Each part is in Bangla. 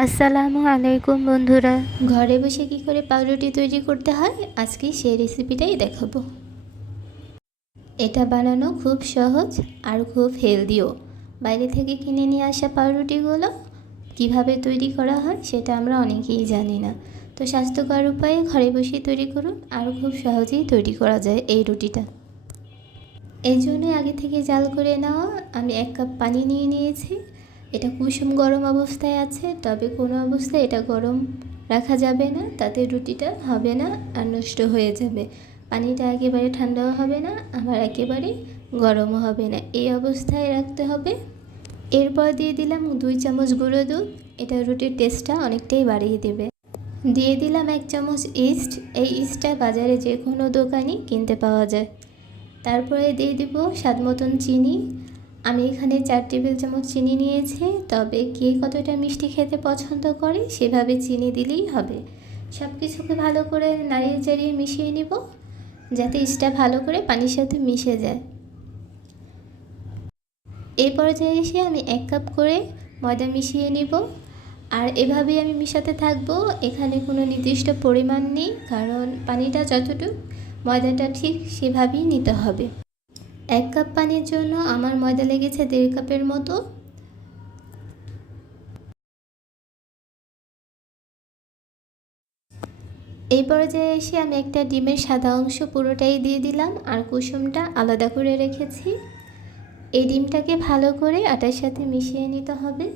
আসসালামু আলাইকুম বন্ধুরা। ঘরে বসে কি করে পাউরুটি তৈরি করতে হয় আজকে সেই রেসিপিটাই দেখাবো। এটা বানানো খুব সহজ আর খুব হেলদিও। বাইরে থেকে কিনে নিয়ে আসা পাউরুটিগুলো কিভাবে তৈরি করা হয় সেটা আমরা অনেকেই জানি না। তো স্বাস্থ্যকর উপায়ে ঘরে বসে তৈরি করুন আর খুব সহজেই তৈরি করা যায় এই রুটিটা। এই জন্য আগে থেকে জাল করে নেওয়া আমি 1 কাপ পানি নিয়ে নিয়েছি। এটা কুসুম গরম অবস্থায় আছে, তবে কোনো অবস্থায় এটা গরম রাখা যাবে না, তাতে রুটিটা হবে না আর নষ্ট হয়ে যাবে। পানিটা একেবারে ঠান্ডাও হবে না আবার একেবারে গরমও হবে না, এই অবস্থায় রাখতে হবে। এরপর দিয়ে দিলাম 2 চামচ গুঁড়ো দুধ, এটা রুটির টেস্টটা অনেকটাই বাড়িয়ে দেবে। দিয়ে দিলাম 1 চামচ ইস্ট, এই ইস্টটা বাজারে যে কোনো দোকানই কিনতে পাওয়া যায়। তারপরে দিয়ে দিব স্বাদ মতন চিনি। আমি এখানে 4 টেবিল চামচ চিনি নিয়েছি, তবে কে কতটা মিষ্টি খেতে পছন্দ করে সেভাবে চিনি দিলেই হবে। সব কিছুকে ভালো করে নাড়িয়ে চাড়িয়ে মিশিয়ে নিব যাতে ইস্টটা ভালো করে পানির সাথে মিশে যায়। এই পর্যায়ে এসে আমি 1 কাপ করে ময়দা মিশিয়ে নিব আর এভাবেই আমি মিশাতে থাকবো। এখানে কোনো নির্দিষ্ট পরিমাণ নেই, কারণ পানিটা যতটুকু ময়দাটা ঠিক সেভাবেই নিতে হবে। 1 কাপ পানির জন্য আমার ময়দা লেগেছে 1.5 কাপের মতো। এই পর্যায়ে এসে আমি একটা ডিমের সাদা অংশ পুরোটাই দিয়ে দিলাম আর কুসুমটা আলাদা করে রেখেছি। এই ডিমটাকে ভালো করে আটার সাথে মিশিয়ে নিতে হবে।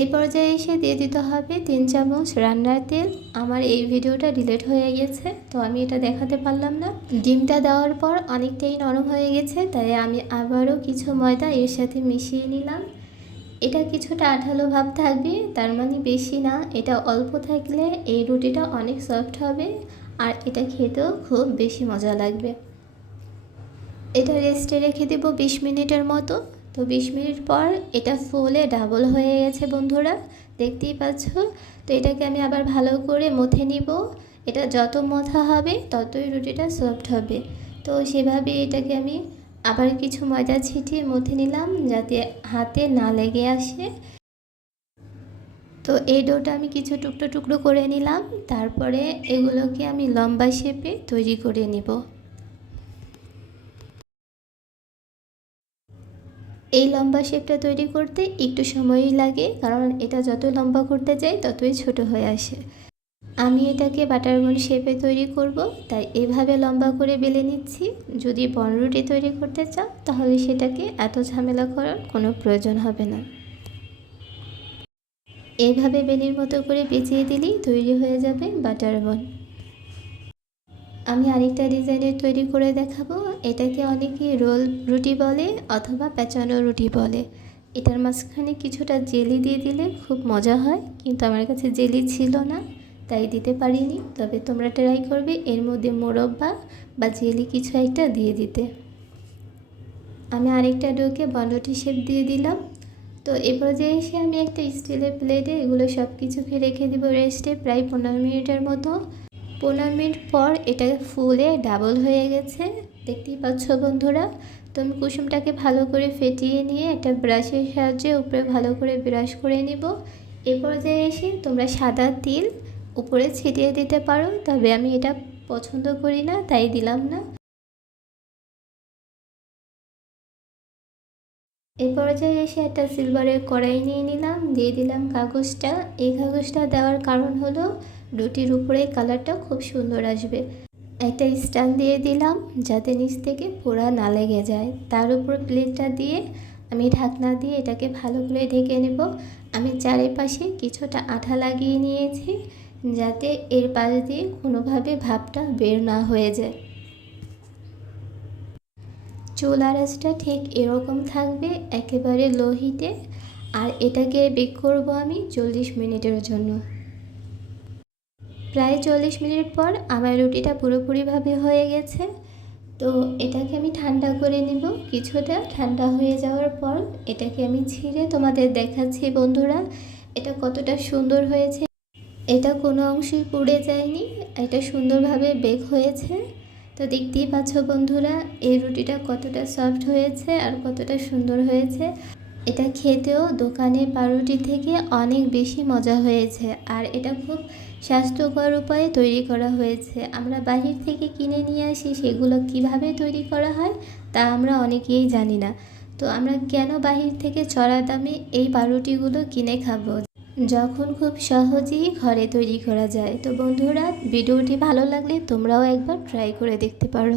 এই পর্যায়ে এসে দিয়ে দিতে হবে 3 চামচ রান্নার তেল। আমার এই ভিডিওটা ডিলিট হয়ে গেছে, তো আমি এটা দেখাতে পারলাম না। ডিমটা দেওয়ার পর অনেকটাই নরম হয়ে গেছে, তাই আমি আবারও কিছু ময়দা এর সাথে মিশিয়ে নিলাম। এটা কিছুটা আঠালো ভাব থাকবে, তার মানে বেশি না, এটা অল্প থাকলে এই রুটিটা অনেক সফট হবে আর এটা খেতেও খুব বেশি মজা লাগবে। এটা রেস্টে রেখে দেব 20 মিনিটের মতো। তো 20 মিনিট পর এটা ফুলে ডাবল হয়ে গেছে বন্ধুরা, দেখতেই পাচ্ছ। তো এটাকে আমি আবার ভালো করে মথে নিব। এটা যত মথা হবে ততই রুটিটা সফট হবে। তো সেভাবে এটাকে আমি আবার কিছু ময়দা ছিটিয়ে মথে নিলাম যাতে হাতে না লেগে আসে। তো এই ডোটা আমি কিছু টুকরো টুকরো করে নিলাম, তারপরে এগুলোকে আমি লম্বা শেপে তৈরি করে নিব। এই লম্বা শেপটা তৈরি করতে একটু সময়ই লাগে, কারণ এটা যত লম্বা করতে যাই ততই ছোট হয়ে আসে। আমি এটাকে বাটারমোল শেপে তৈরি করব, তাই এভাবে লম্বা করে বেলে নিচ্ছি। যদি বনরুটি তৈরি করতে চাও তাহলে সেটাকে এত ঝামেলা করার কোনো প্রয়োজন হবে না। এইভাবে বেলির মতো করে পেঁচিয়ে দিলেই তৈরি হয়ে যাবে বাটারমোল। আমি আরেকটা ডিজাইনের তৈরি করে দেখাবো। এটাকে অনেকে রোল রুটি বলে অথবা পেঁচানো রুটি বলে। এটার মাঝখানে কিছুটা জেলি দিয়ে দিলে খুব মজা হয়, কিন্তু আমার কাছে জেলি ছিল না তাই দিতে পারিনি। তবে তোমরা ট্রাই করবে এর মধ্যে মোরব্বা বা জেলি কিছু একটা দিয়ে দিতে। আমি আরেকটা ডোকে বনরুটি শেপ দিয়ে দিলাম। তো এ পর্যায়ে এসে আমি একটা স্টিলের প্লেটে এগুলো সব কিছুকে রেখে দিব রেস্টে প্রায় 15 মিনিটের মতো। 15 মিনিট পর এটা ফুলে ডাবল হয়ে গেছে, দেখতেই পাচ্ছ বন্ধুরা। তো আমি কুসুমটাকে ভালো করে ফেটিয়ে নিয়ে একটা ব্রাশের সাহায্যে উপরে ভালো করে ব্রাশ করে নিব। এ পর্যায়ে এসে তোমরা সাদা তিল উপরে ছিটিয়ে দিতে পারো, তবে আমি এটা পছন্দ করি না তাই দিলাম না। এই পর্যায়ে এসে একটা সিলভারের কড়াই নিয়ে নিলাম, দিয়ে দিলাম কাগজটা। এই কাগজটা দেওয়ার কারণ হলো রুটির উপরে কালারটা খুব সুন্দর আসবে। একটা স্ট্যান্ড দিয়ে দিলাম যাতে নিচ থেকে পোড়া না লেগে যায়। তার উপর প্লেটটা দিয়ে আমি ঢাকনা দিয়ে এটাকে ভালো করে ঢেকে নেব। আমি চারিপাশে কিছুটা আঠা লাগিয়ে নিয়েছি যাতে এর পাশ দিয়ে কোনোভাবে ভাপটা বের না হয়ে যায়। চুলার আঁচটা ঠিক এরকম থাকবে, একেবারে লো হিটে। আর এটাকে বেক করব আমি 40 মিনিটের জন্য। প্রায় 40 মিনিট পর আমার রুটিটা পুরোপুরিভাবে হয়ে গেছে। তো এটাকে আমি ঠান্ডা করে নেব। কিছুটা ঠান্ডা হয়ে যাওয়ার পর এটাকে আমি ছিঁড়ে তোমাদের দেখাচ্ছি বন্ধুরা এটা কতটা সুন্দর হয়েছে। এটা কোনো অংশই পুড়ে যায়নি, এটা সুন্দরভাবে বেক হয়েছে। তো দেখতেই পাচ্ছ বন্ধুরা এই রুটিটা কতটা সফট হয়েছে আর কতটা সুন্দর হয়েছে। এটা খেতেও দোকানের পাউরুটি থেকে অনেক বেশি মজা হয়েছে, আর এটা খুব স্বাস্থ্যকর উপায়ে তৈরি করা হয়েছে। আমরা বাহির থেকে কিনে নিয়ে আসি, সেগুলো কিভাবে তৈরি করা হয় তা আমরা অনেকেই জানি না। তো আমরা কেন বাহির থেকে চড়া দামে এই পাউরুটিগুলো কিনে খাবো, যখন খুব সহজেই ঘরে তৈরি করা যায়। তো বন্ধুরা, ভিডিওটি ভালো লাগলে তোমরাও একবার ট্রাই করে দেখতে পারো।